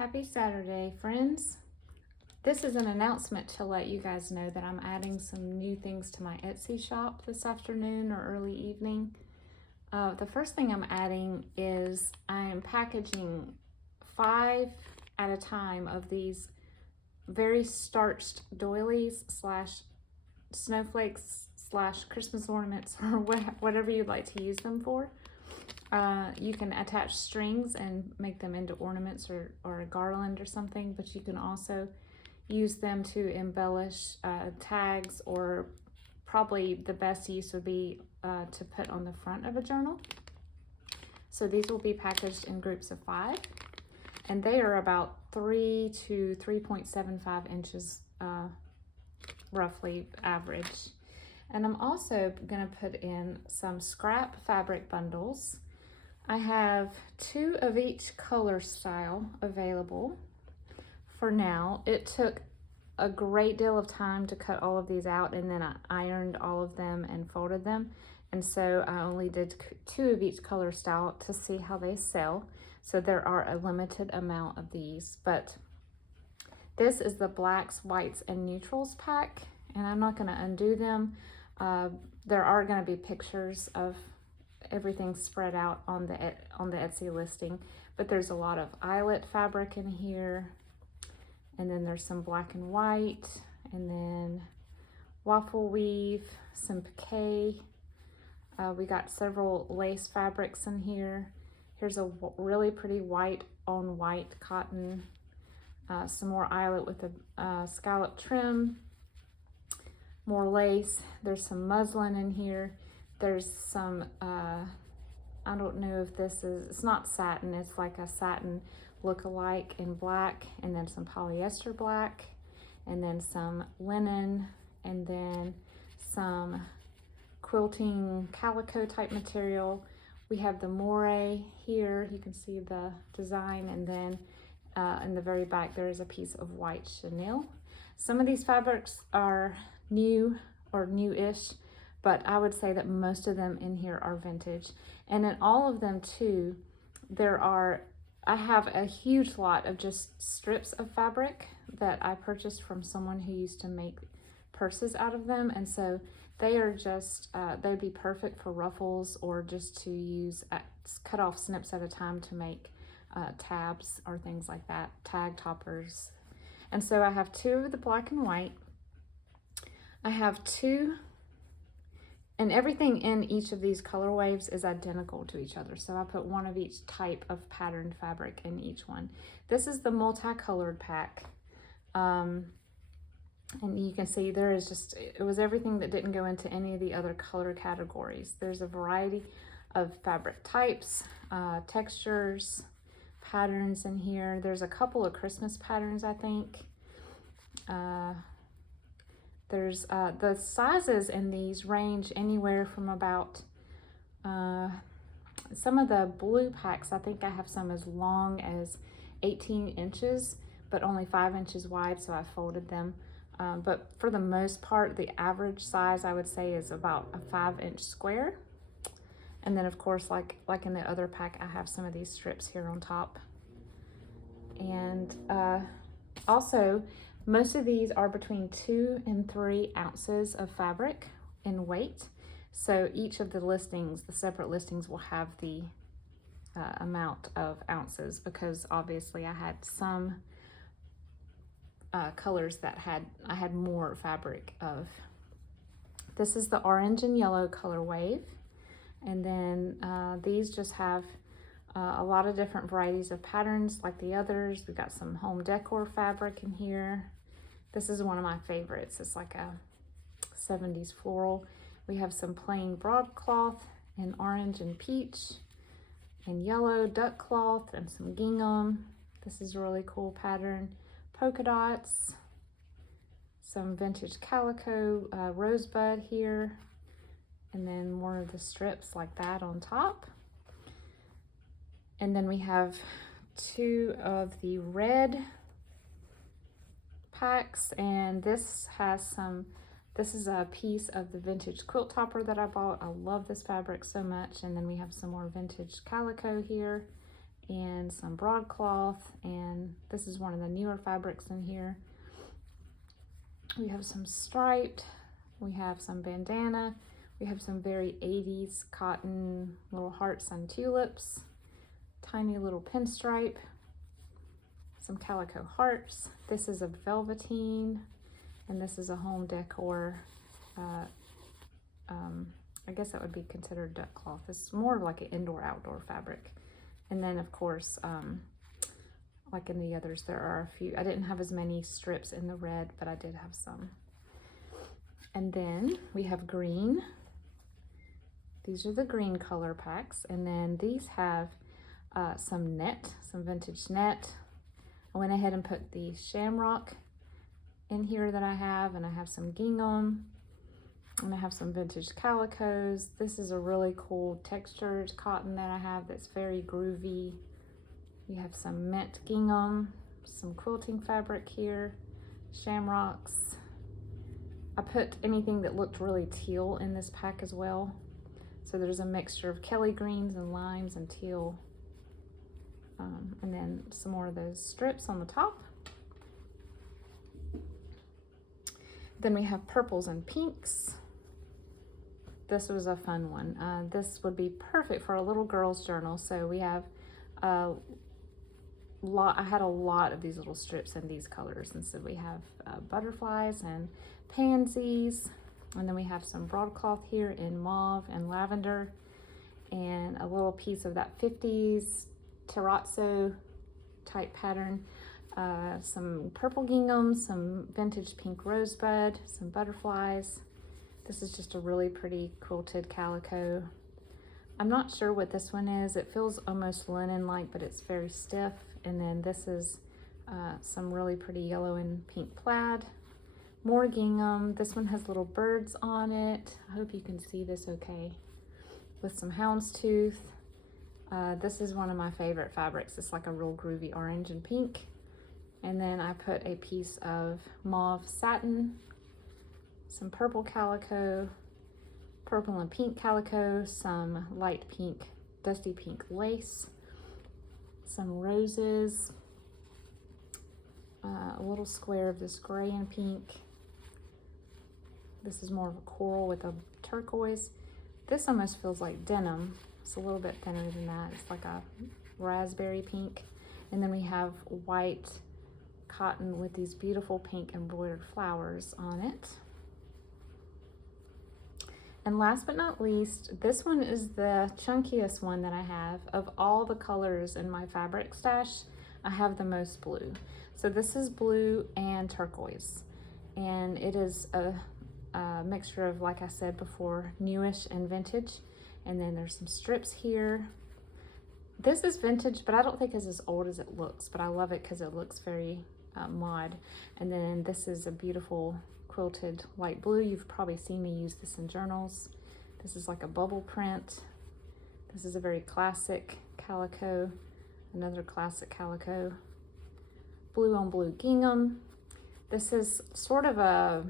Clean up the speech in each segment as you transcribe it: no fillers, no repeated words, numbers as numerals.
Happy Saturday, friends. This is an announcement to let you guys know that I'm adding some new things to my Etsy shop this afternoon or early evening. The first thing I'm adding is I'm packaging 5 at a time of these very starched doilies slash snowflakes slash Christmas ornaments or whatever you'd like to use them for. You can attach strings and make them into ornaments or a garland or something, but you can also use them to embellish tags, or probably the best use would be to put on the front of a journal. So these will be packaged in groups of 5, and they are about 3 to 3.75 inches roughly average. And I'm also going to put in some scrap fabric bundles. I have 2 of each color style available for now. It took a great deal of time to cut all of these out, and then I ironed all of them and folded them. And so I only did 2 of each color style to see how they sell. So there are a limited amount of these, but this is the blacks, whites, and neutrals pack, and I'm not going to undo them. There are going to be pictures of everything spread out on the Etsy listing, but there's a lot of eyelet fabric in here, and then there's some black and white, and then waffle weave, some piqué. We got several lace fabrics in here. Here's a really pretty white on white cotton, some more eyelet with a scallop trim, more lace. There's some muslin in here. There's some, I don't know if this is, it's not satin, it's like a satin look-alike in black, and then some polyester black, and then some linen, and then some quilting calico type material. We have the moire here, you can see the design, and then in the very back there is a piece of white chenille. Some of these fabrics are new or new-ish, but I would say that most of them in here are vintage. And in all of them too, I have a huge lot of just strips of fabric that I purchased from someone who used to make purses out of them. And so they are just, they'd be perfect for ruffles, or just to use cut off snips at a time to make tabs or things like that, tag toppers. And so I have 2 of the black and white. I have 2, and everything in each of these color waves is identical to each other. So I put 1 of each type of patterned fabric in each one. This is the multicolored pack. And you can see there is just, it was everything that didn't go into any of the other color categories. There's a variety of fabric types, textures, patterns in here. There's a couple of Christmas patterns, I think. There's the sizes in these range anywhere from about, some of the blue packs, I think I have some as long as 18 inches, but only 5 inches wide, so I folded them. But for the most part, the average size I would say is about a 5-inch square. And then of course, like in the other pack, I have some of these strips here on top. And also, most of these are between 2 and 3 ounces of fabric in weight. So each of the listings, the separate listings, will have the amount of ounces, because obviously I had some colors that I had more fabric of. This is the orange and yellow color wave. And then these just have a lot of different varieties of patterns like the others. We've got some home decor fabric in here. This is one of my favorites. It's like a 70s floral. We have some plain broadcloth in orange and peach, and yellow duck cloth, and some gingham. This is a really cool pattern. Polka dots, some vintage calico, rosebud here, and then more of the strips like that on top. And then we have 2 of the red packs, and this is a piece of the vintage quilt topper that I bought. I love this fabric so much. And then we have some more vintage calico here, and some broadcloth, and this is one of the newer fabrics in here. We have some striped, we have some bandana, we have some very 80s cotton little hearts and tulips, tiny little pinstripe, some calico hearts. This is a velveteen, and this is a home decor. I guess that would be considered duck cloth. It's more like an indoor-outdoor fabric. And then, of course, like in the others, there are a few. I didn't have as many strips in the red, but I did have some. And then we have green. These are the green color packs. And then these have some net, some vintage net. I went ahead and put the shamrock in here that I have, and I have some gingham, and I have some vintage calicos. This is a really cool textured cotton that I have that's very groovy. We have some mint gingham, some quilting fabric here, shamrocks. I put anything that looked really teal in this pack as well. So there's a mixture of Kelly greens and limes and teal. And then some more of those strips on the top. Then we have purples and pinks. This was a fun one. This would be perfect for a little girl's journal. So we have I had a lot of these little strips in these colors. And so we have butterflies and pansies. And then we have some broadcloth here in mauve and lavender. And a little piece of that 50s terrazzo type pattern. Some purple gingham, some vintage pink rosebud, some butterflies. This is just a really pretty quilted calico. I'm not sure what this one is. It feels almost linen-like, but it's very stiff. And then this is some really pretty yellow and pink plaid. More gingham. This one has little birds on it. I hope you can see this okay. With some houndstooth. This is one of my favorite fabrics. It's like a real groovy orange and pink. And then I put a piece of mauve satin, some purple calico, purple and pink calico, some light pink, dusty pink lace, some roses, a little square of this gray and pink. This is more of a coral with a turquoise. This almost feels like denim. It's a little bit thinner than that. It's like a raspberry pink. And then we have white cotton with these beautiful pink embroidered flowers on it. And last but not least, this one is the chunkiest one that I have. Of all the colors in my fabric stash, I have the most blue. So this is blue and turquoise. And it is a mixture of, like I said before, newish and vintage. And then there's some strips here. This is vintage, but I don't think it's as old as it looks, but I love it because it looks very mod. And then this is a beautiful quilted light blue. You've probably seen me use this in journals. This is like a bubble print. This is a very classic calico, another classic calico. Blue on blue gingham. This is sort of a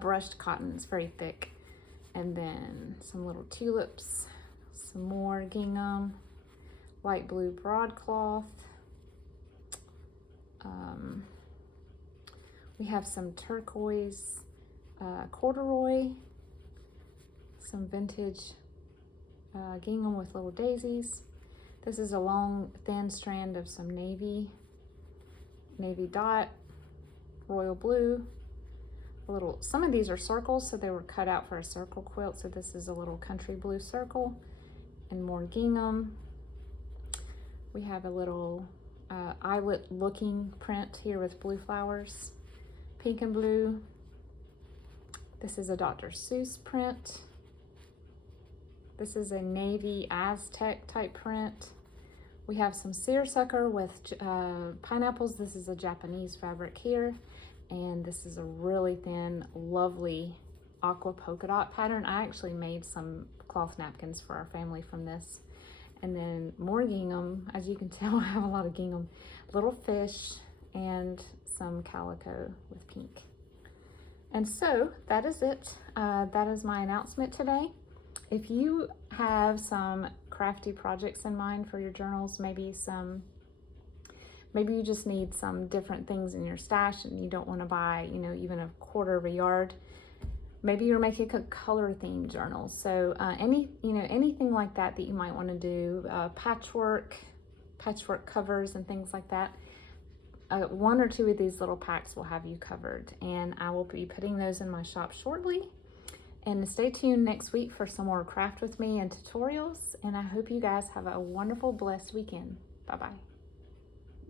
brushed cotton. It's very thick. And then some little tulips, some more gingham, light blue broadcloth. We have some turquoise corduroy, some vintage gingham with little daisies. This is a long, thin strand of some navy dot, royal blue. Some of these are circles, so they were cut out for a circle quilt. So this is a little country blue circle and more gingham. We have a little eyelet looking print here with blue flowers, pink and blue. This is a Dr. Seuss print. This is a navy Aztec type print. We have some seersucker with pineapples. This is a Japanese fabric here. And this is a really thin, lovely aqua polka dot pattern. I actually made some cloth napkins for our family from this. And then more gingham. As you can tell, I have a lot of gingham. Little fish and some calico with pink. And so that is it. That is my announcement today. If you have some crafty projects in mind for your journals. Maybe you just need some different things in your stash and you don't want to buy, you know, even a quarter of a yard. Maybe you're making a color themed journal. So anything like that you might want to do, patchwork covers and things like that. One or two of these little packs will have you covered, and I will be putting those in my shop shortly. And stay tuned next week for some more craft with me and tutorials. And I hope you guys have a wonderful, blessed weekend. Bye-bye.